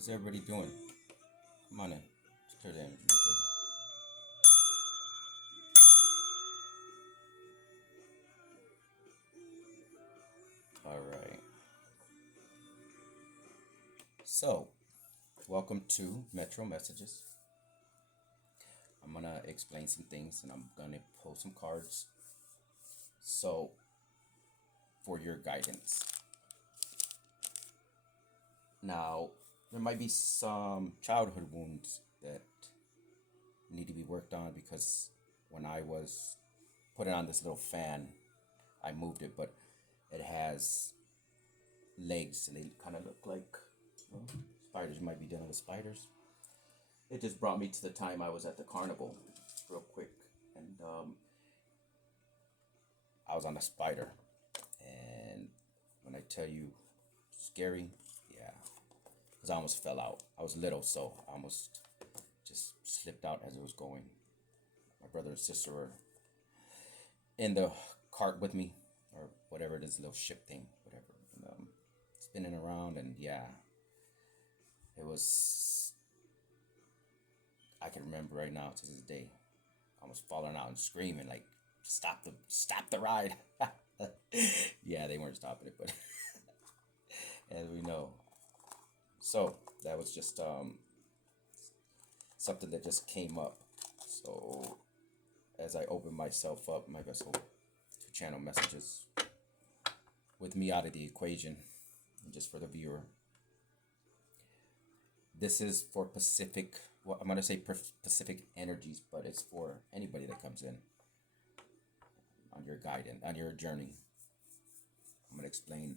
How's everybody doing? Come on in. Let's clear the energy real quick. All right. So, welcome to Metro Messages. I'm gonna explain some things, and I'm gonna pull some cards. So, for your guidance. Now, there might be some childhood wounds that need to be worked on because when I was putting on this little fan, I moved it, but it has legs and they kind of look like well, spiders. You might be dealing with spiders. It just brought me to the time I was at the carnival, real quick, and I was on a spider, and when I tell you, scary, yeah, because I almost fell out. I was little, so I almost just slipped out as it was going. My brother and sister were in the cart with me, or whatever it is, little ship thing, whatever, and, spinning around, and yeah, it was. I can remember right now to this day, almost falling out and screaming like, stop the ride!" Yeah, they weren't stopping it, but as we know, so that was just something that just came up. So as I open myself up, my vessel, to channel messages with me out of the equation, and just for the viewer, this is for Pacific. Well, I'm gonna say Pacific energies, but it's for anybody that comes in on your guidance, on your journey. I'm gonna explain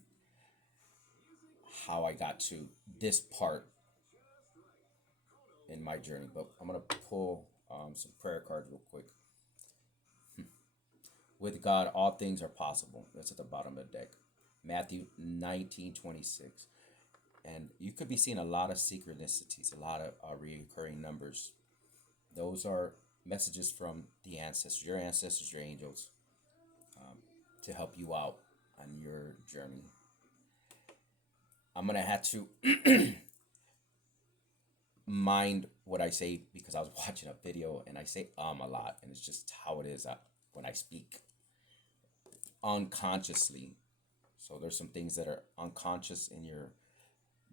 how I got to this part in my journey, but I'm gonna pull some prayer cards real quick. With God, all things are possible. That's at the bottom of the deck. Matthew 19:26. And you could be seeing a lot of synchronicities, a lot of recurring numbers. Those are messages from the ancestors, your angels, um, to help you out on your journey. I'm going to have to mind what I say because I was watching a video and I say a lot, and it's just how it is when I speak unconsciously. So there's some things that are unconscious in your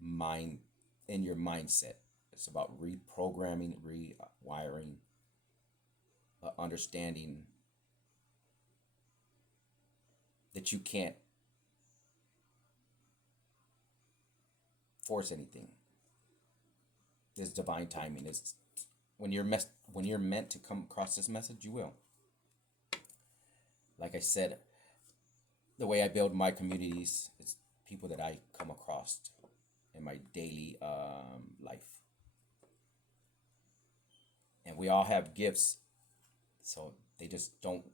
mind, in your mindset. It's about reprogramming, rewiring, understanding that you can't force anything. There's divine timing. It's when you're meant to come across this message, you will. Like I said, the way I build my communities is people that I come across in my daily life, and we all have gifts. So they just don't.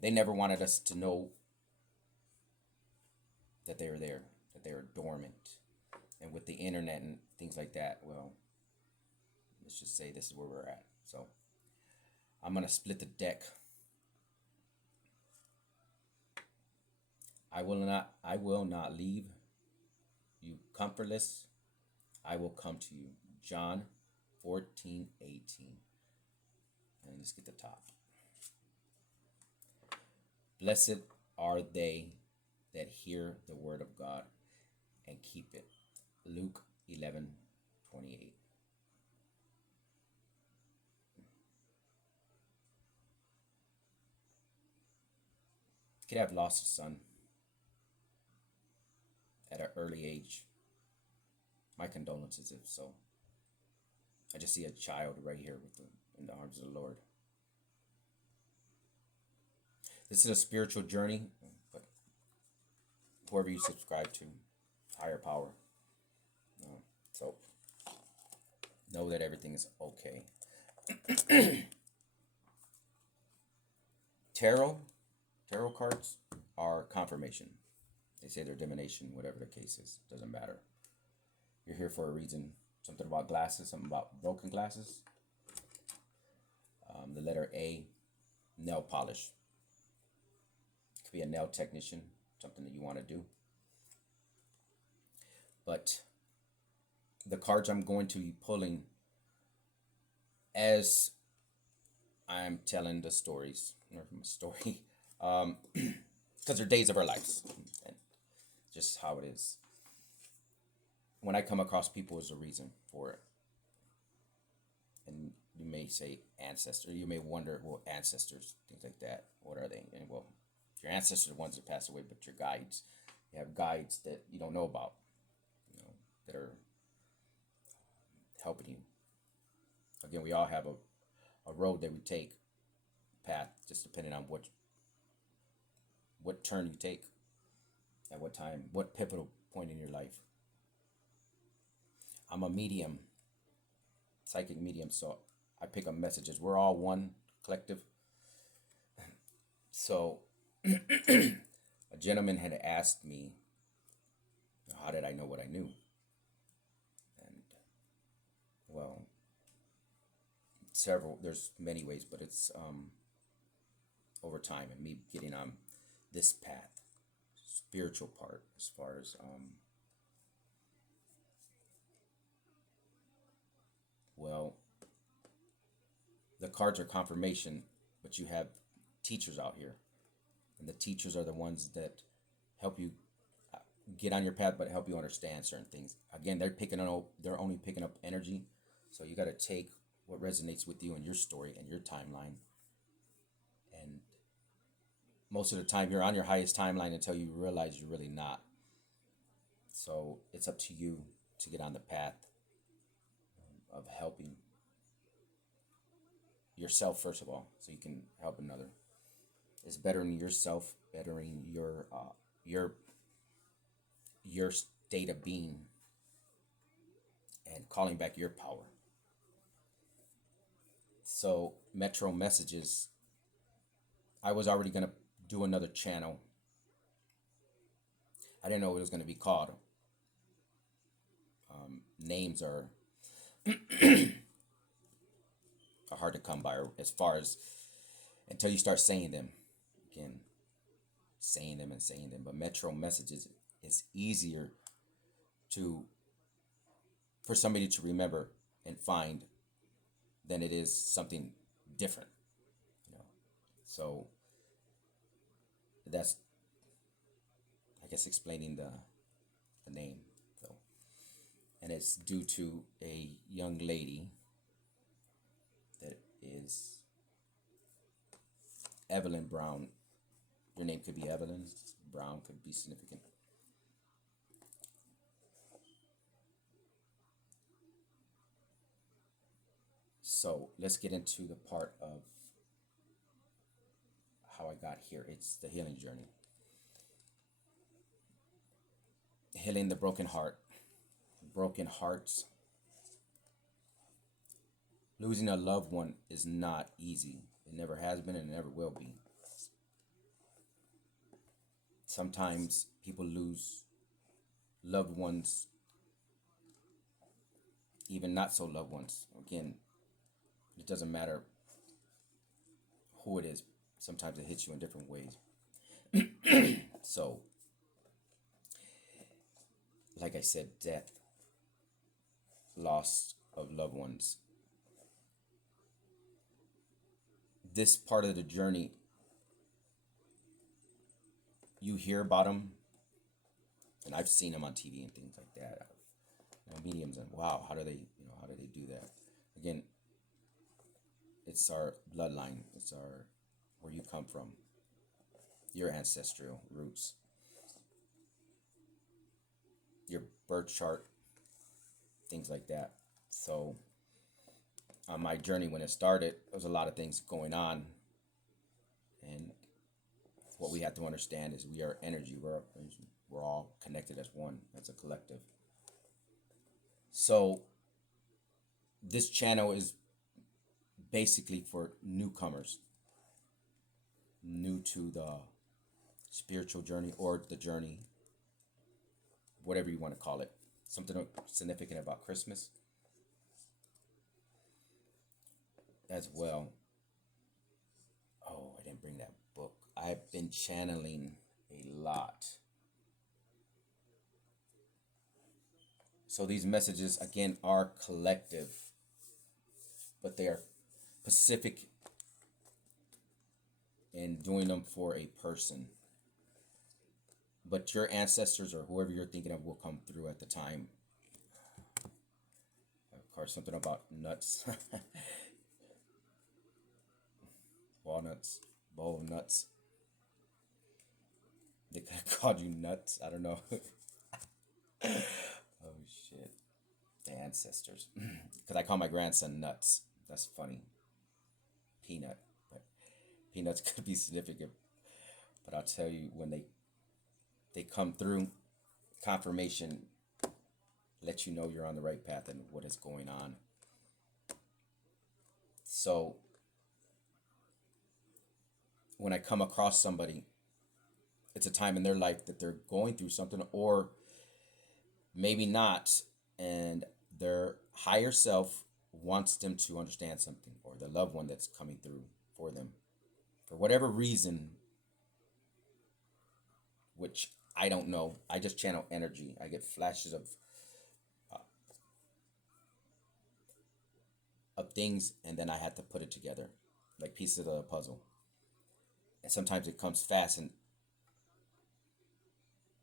They never wanted us to know that they were there, that they were dormant. And with the internet and things like that, well, let's just say this is where we're at. So I'm gonna split the deck. I will not leave you comfortless. I will come to you. John 14:18. And let's get the top. Blessed are they that hear the word of God and keep it. Luke 11:28. Could have lost a son at an early age. My condolences if so. I just see a child right here in the arms of the Lord. This is a spiritual journey, but whoever you subscribe to, higher power. So know that everything is okay. Tarot cards are confirmation. They say they're divination, whatever the case is, doesn't matter. You're here for a reason. Something about glasses, something about broken glasses. The letter A, nail polish. Could be a nail technician, something that you want to do. But the cards I'm going to be pulling as I'm telling the stories, or my story, because they're days of our lives, and just how it is. When I come across people, is a reason for it, and you may say ancestor. You may wonder, well, ancestors, things like that. What are they? And well, your ancestors are the ones that passed away, but your guides, you have guides that you don't know about, you know, that are helping you. Again, we all have a road that we take, path, just depending on what turn you take at what time, what pivotal point in your life. I'm a medium, psychic medium, so I pick up messages. We're all one collective. So a gentleman had asked me, how did I know what I knew? And well, there's many ways, but it's over time and me getting on this path, spiritual part, as far as well, the cards are confirmation, but you have teachers out here, and the teachers are the ones that help you get on your path, but help you understand certain things. Again, they're only picking up energy, so you got to take what resonates with you and your story and your timeline. And most of the time, you're on your highest timeline until you realize you're really not. So it's up to you to get on the path of helping yourself first of all, so you can help another. It's bettering yourself, bettering your state of being, and calling back your power. So Metro Messages, I was already gonna do another channel. I didn't know what it was gonna be called. Names are hard to come by, as far as until you start saying them. Again, saying them and saying them. But Metro Messages is easier to for somebody to remember and find than it is something different. You know, so that's, I guess, explaining the name. So, and it's due to a young lady that is Evelyn Brown. Your name could be Evelyn Brown, could be significant. So let's get into the part of how I got here. It's the healing journey. Healing the broken heart. Broken hearts. Losing a loved one is not easy. It never has been and it never will be. Sometimes people lose loved ones, even not so loved ones. Again, it doesn't matter who it is. Sometimes it hits you in different ways. So, like I said, death, loss of loved ones. This part of the journey, you hear about them, and I've seen them on TV and things like that. You know, mediums, and wow, how do they, how do they do that? Again, it's our bloodline. It's where you come from, your ancestral roots, your birth chart, things like that. So on my journey, when it started, there was a lot of things going on, and what we have to understand is we are energy. We're all connected as one, as a collective. So this channel is basically for newcomers, new to the spiritual journey or the journey, whatever you want to call it. Something significant about Christmas as well. Oh, I didn't bring that book. I've been channeling a lot. So these messages again are collective, but they are specific in doing them for a person. But your ancestors or whoever you're thinking of will come through at the time. Of course, something about nuts, walnuts, bowl of nuts. They could have called you nuts. I don't know. Oh shit. The ancestors. Because I call my grandson nuts. That's funny. Peanut. But peanuts could be significant. But I'll tell you, when they come through, confirmation let you know you're on the right path and what is going on. So when I come across somebody, it's a time in their life that they're going through something, or maybe not, and their higher self wants them to understand something, or the loved one that's coming through for them for whatever reason, which I don't know. I just channel energy. I get flashes uh, of things, and then I had to put it together like pieces of a puzzle. And sometimes it comes fast, and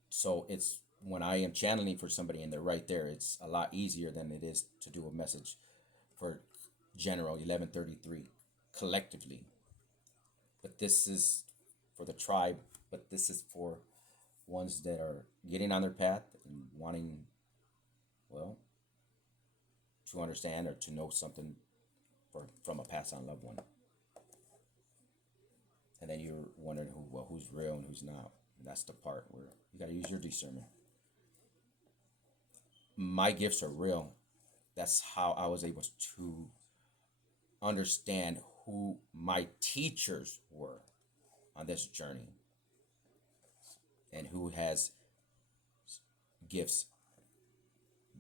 so it's when I am channeling for somebody and they're right there, it's a lot easier than it is to do a message for general 1133 collectively. But this is for the tribe, but this is for ones that are getting on their path and wanting, well, to understand or to know something from a passed on loved one. And then you're wondering who's real and who's not. And that's the part where you got to use your discernment. My gifts are real. That's how I was able to understand who my teachers were on this journey and who has gifts,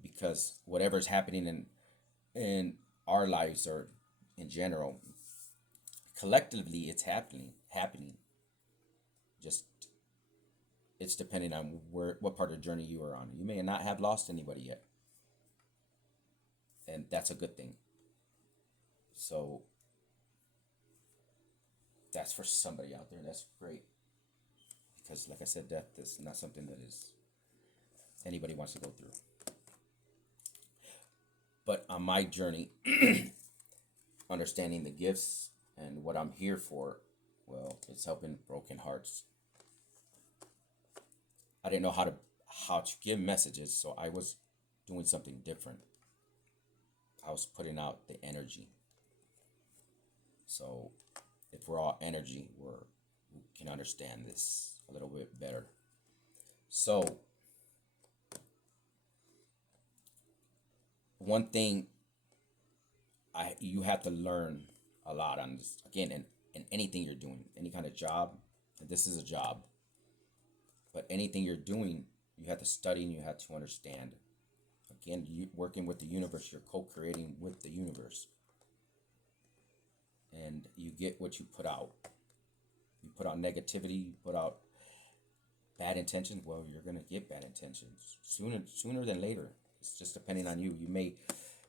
because whatever's happening in our lives or in general, collectively it's happening. Just it's depending on what part of the journey you are on. You may not have lost anybody yet, and that's a good thing. So that's for somebody out there, and that's great, because like I said, death is not something that is anybody wants to go through. But on my journey, understanding the gifts and what I'm here for, well, it's helping broken hearts. I didn't know how to give messages, so I was doing something different. I was putting out the energy. So if we're all energy, we can understand this a little bit better. So one thing you have to learn a lot on this, again, in anything you're doing, any kind of job, and this is a job, but anything you're doing, you have to study and you have to understand. Again, you working with the universe, you're co-creating with the universe. And you get what you put out. You put out negativity, you put out bad intentions, well, you're going to get bad intentions sooner than later. It's just depending on you. You may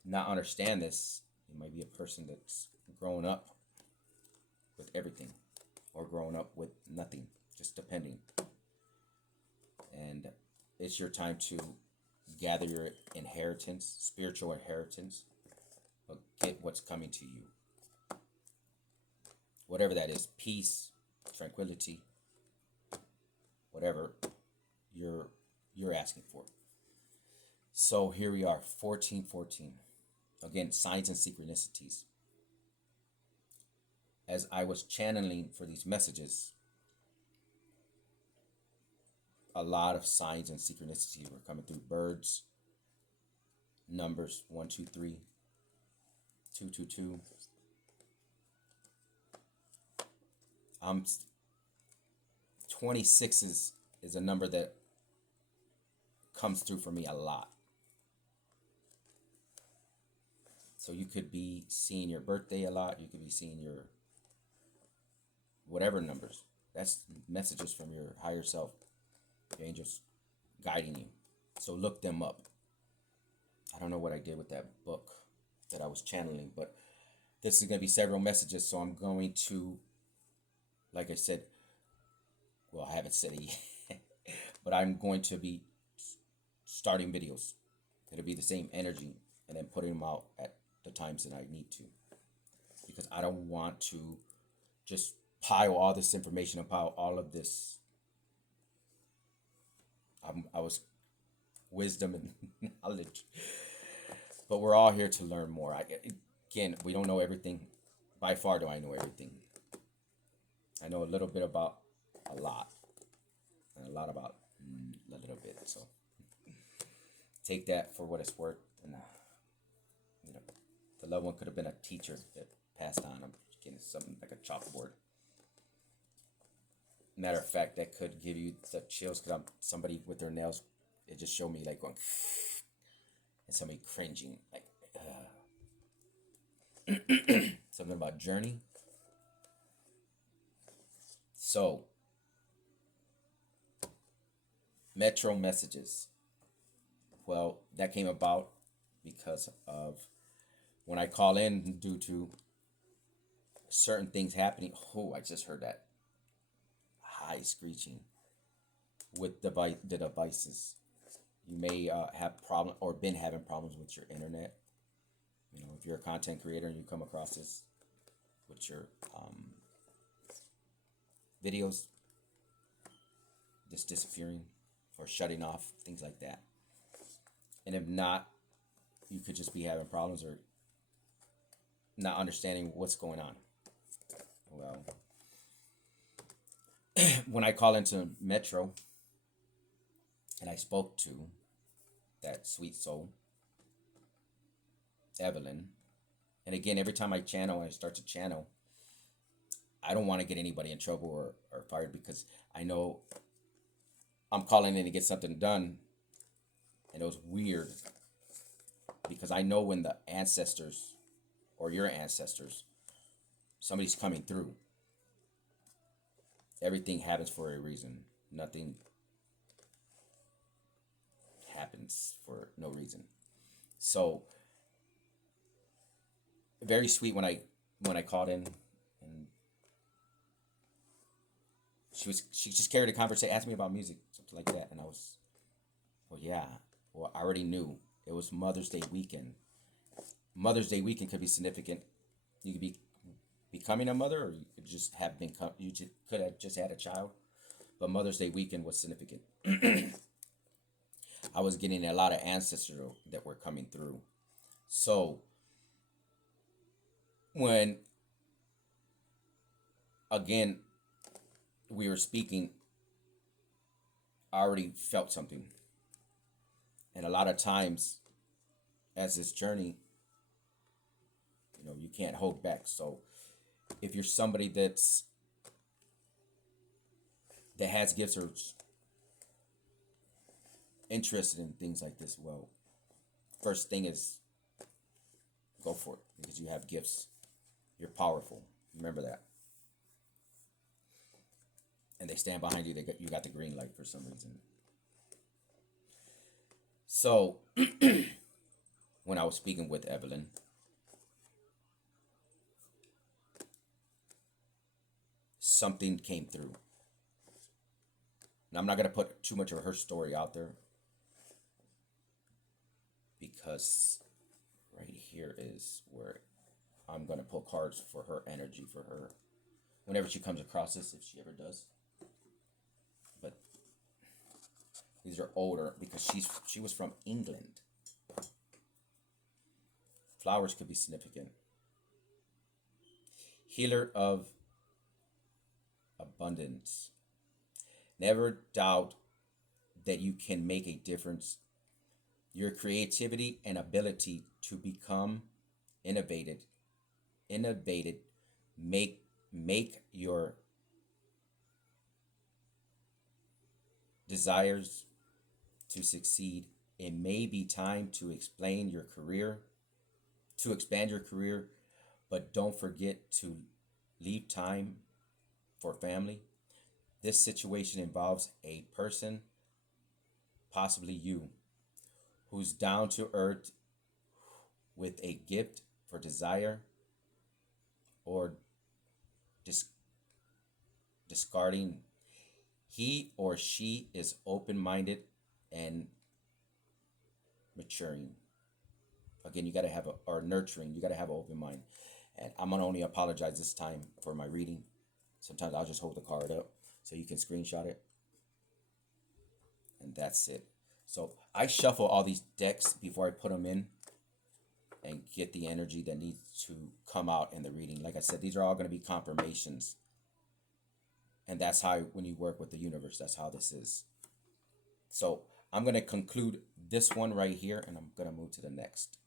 not understand this. You might be a person that's grown up with everything or grown up with nothing, just depending. And it's your time to gather your inheritance, spiritual inheritance, but get what's coming to you. Whatever that is, peace, tranquility, whatever you're asking for. So here we are, 1414. Again, signs and synchronicities. As I was channeling for these messages, a lot of signs and synchronicities were coming through. Birds, numbers, 123, 222. 26 is a number that comes through for me a lot. So you could be seeing your birthday a lot. You could be seeing your whatever numbers. That's messages from your higher self, your angels guiding you. So look them up. I don't know what I did with that book that I was channeling, but this is going to be several messages. So I'm going to, like I said, well, I haven't said it yet, but I'm going to be starting videos. It'll be the same energy and then putting them out at the times that I need to, because I don't want to just pile all this information and pile all of this. I was wisdom and knowledge, but we're all here to learn more. Again, we don't know everything. By far, do I know everything? I know a little bit about a lot, and a lot about a little bit. So take that for what it's worth. And you know, the loved one could have been a teacher that passed on. I'm getting something like a chalkboard. Matter of fact, that could give you the chills because I'm somebody with their nails. It just showed me like going, and somebody cringing, like something about journey. So, Metro messages. Well, that came about because of when I call in due to certain things happening. Oh, I just heard that high screeching with the devices. You may have problem or been having problems with your internet. You know, if you're a content creator and you come across this with your videos just disappearing or shutting off, things like that. And if not, you could just be having problems or not understanding what's going on. Well, when I call into Metro and I spoke to that sweet soul, Evelyn, and again, every time I channel and I start to channel, I don't want to get anybody in trouble or fired, because I know I'm calling in to get something done. And it was weird because I know when the ancestors or your ancestors, somebody's coming through, everything happens for a reason. Nothing happens for no reason. So very sweet when I called in, and she just carried a conversation, asked me about music, something like that, and I was, well, yeah, well, I already knew it was Mother's Day weekend. Mother's Day weekend could be significant. You could be becoming a mother, or you could just have been could have just had a child, but Mother's Day weekend was significant. I was getting a lot of ancestors that were coming through. So when again we were speaking, I already felt something. And a lot of times as this journey, you know, you can't hold back. So if you're somebody that has gifts or interested in things like this, well, first thing is go for it, because you have gifts. You're powerful. Remember that. And they stand behind you. You got the green light for some reason. So when I was speaking with Evelyn, something came through. Now, I'm not going to put too much of her story out there, because right here is where I'm going to pull cards for her energy, for her, whenever she comes across this, if she ever does. But these are older because she was from England. Flowers could be significant. Healer of abundance. Never doubt that you can make a difference. Your creativity and ability to become innovated, make your desires to succeed. It may be time to expand your career, but don't forget to leave time for family. This situation involves a person, possibly you, who's down to earth with a gift for desire or dis- discarding. He or she is open minded and maturing. Again, you got to have a, or nurturing, you got to have an open mind. And I'm going to only apologize this time for my reading. Sometimes I'll just hold the card up so you can screenshot it. And that's it. So I shuffle all these decks before I put them in and get the energy that needs to come out in the reading. Like I said, these are all going to be confirmations. And that's how, when you work with the universe, that's how this is. So I'm going to conclude this one right here, and I'm going to move to the next.